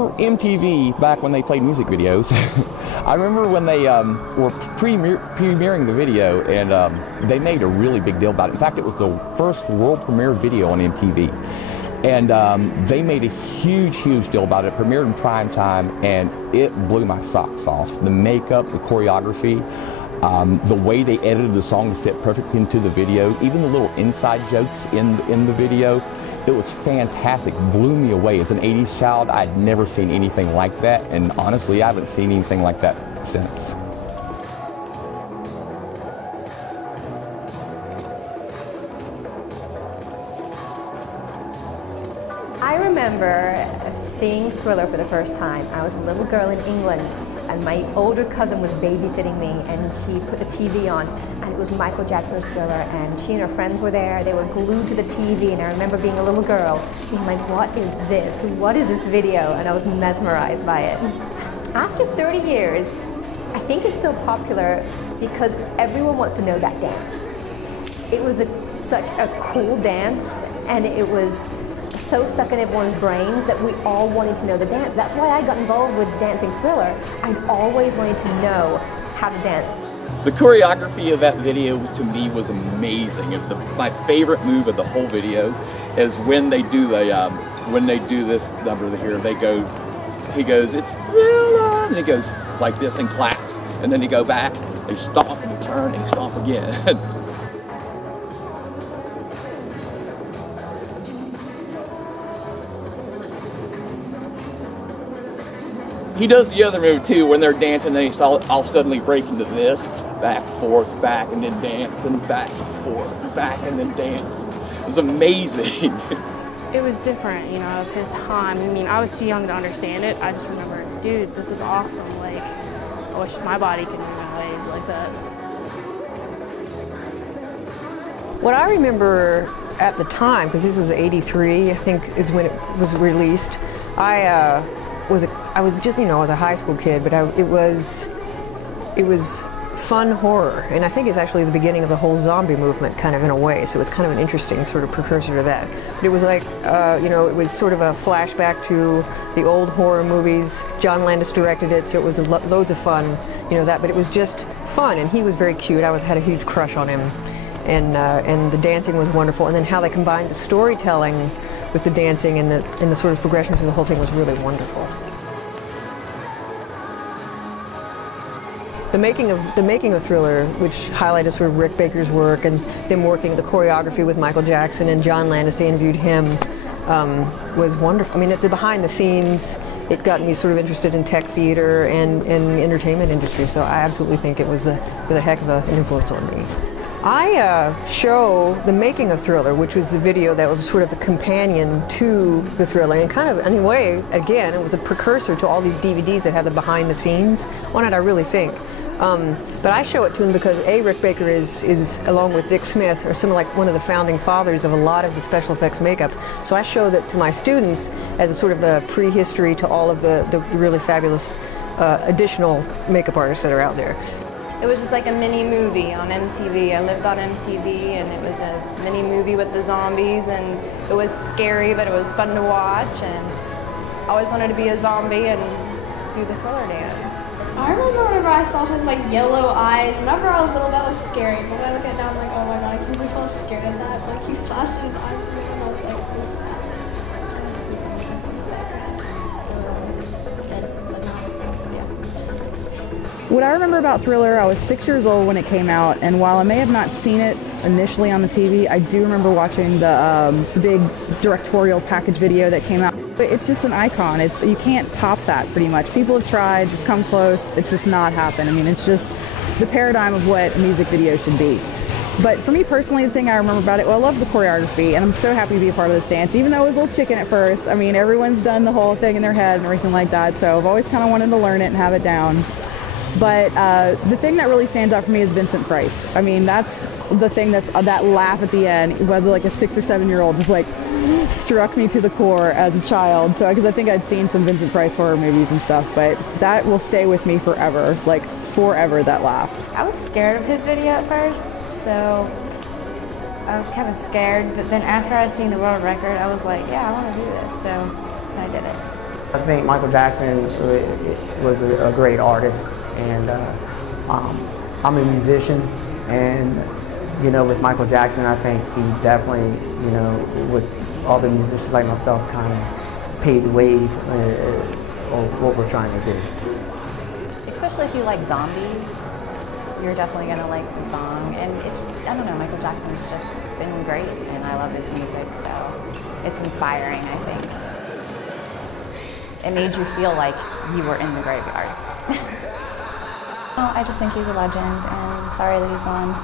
remember MTV back when they played music videos. I remember when they were premiering the video, and they made a really big deal about it. In fact, it was the first world premiere video on MTV. And they made a huge deal about it. It premiered in prime time, and it blew my socks off. The makeup, the choreography, the way they edited the song to fit perfectly into the video, even the little inside jokes in the video. It was fantastic, blew me away. As an 80s child, I'd never seen anything like that, and honestly, I haven't seen anything like that since. I remember seeing Thriller for the first time. I was a little girl in England, and my older cousin was babysitting me, and she put the TV on, and it was Michael Jackson's Thriller, and she and her friends were there. They were glued to the TV, and I remember being a little girl, being like, what is this? What is this video? And I was mesmerized by it. After 30 years, I think it's still popular because everyone wants to know that dance. It was such a cool dance, and it was so stuck in everyone's brains that we all wanted to know the dance. That's why I got involved with Dancing Thriller. I'd always wanted to know how to dance. The choreography of that video to me was amazing. My favorite move of the whole video is when they do this number here. He goes, it's Thriller, and he goes like this and claps, and then they go back, they stomp and they turn and they stomp again. He does the other move too, when they're dancing, then I'll suddenly break into this, back, forth, back, and then dance, and back, forth, back, and then dance. It was amazing. It was different, you know, of his time. I mean, I was too young to understand it. I just remember, dude, this is awesome. Like, I wish my body could move in ways like that. What I remember at the time, because this was '83, I think, is when it was released. I was just, you know, I was a high school kid, but it was fun horror, and I think it's actually the beginning of the whole zombie movement, kind of in a way. So it's kind of an interesting sort of precursor to that. But it was like, you know, it was sort of a flashback to the old horror movies. John Landis directed it, so it was loads of fun, you know, that. But it was just fun, and he was very cute. I had a huge crush on him, and the dancing was wonderful. And then how they combined the storytelling with the dancing and the sort of progression through the whole thing was really wonderful. The making of Thriller, which highlighted sort of Rick Baker's work and them working the choreography with Michael Jackson and John Landis, they interviewed him, was wonderful. I mean, at the behind the scenes, it got me sort of interested in tech theater and the entertainment industry, so I absolutely think it was a heck of an influence on me. I show the making of Thriller, which was the video that was sort of the companion to the Thriller, and kind of, in a way, again, it was a precursor to all these DVDs that have the behind the scenes on it, I really think. But I show it to him because Rick Baker is along with Dick Smith, or some like one of the founding fathers of a lot of the special effects makeup. So I show that to my students as a sort of a prehistory to all of the really fabulous additional makeup artists that are out there. It was just like a mini movie on MTV. I lived on MTV, and it was a mini movie with the zombies, and it was scary, but it was fun to watch, and I always wanted to be a zombie and do the Thriller dance. I remember whenever I saw his like yellow eyes, whenever I was little, that was scary. But when I look at it now, I'm like, oh my god, I really felt scared of that. Like, he flashed his eyes at me, and I was like, what is that? What I remember about Thriller, I was 6 years old when it came out, and while I may have not seen it initially on the TV, I do remember watching the big directorial package video that came out. But it's just an icon. You can't top that, pretty much. People have tried, they've come close, it's just not happened. I mean, it's just the paradigm of what a music video should be. But for me personally, the thing I remember about it, well, I love the choreography, and I'm so happy to be a part of this dance, even though it was a little chicken at first. I mean, everyone's done the whole thing in their head and everything like that, so I've always kind of wanted to learn it and have it down. But the thing that really stands out for me is Vincent Price. I mean, that's the thing that laugh at the end. It was like a 6 or 7 year old, just like struck me to the core as a child. So, because I think I'd seen some Vincent Price horror movies and stuff, but that will stay with me forever, like forever, that laugh. I was scared of his video at first, so I was kind of scared, but then after I seen the world record, I was like, yeah, I want to do this, so I did it. I think Michael Jackson was a great artist, and I'm a musician, and you know, with Michael Jackson, I think he definitely, you know, with all the musicians like myself, kind of paved the way of what we're trying to do. Especially if you like zombies, you're definitely gonna like the song. And it's, I don't know, Michael Jackson's just been great, and I love his music, so it's inspiring, I think. It made you feel like you were in the graveyard. Oh, I just think he's a legend, and sorry that he's gone.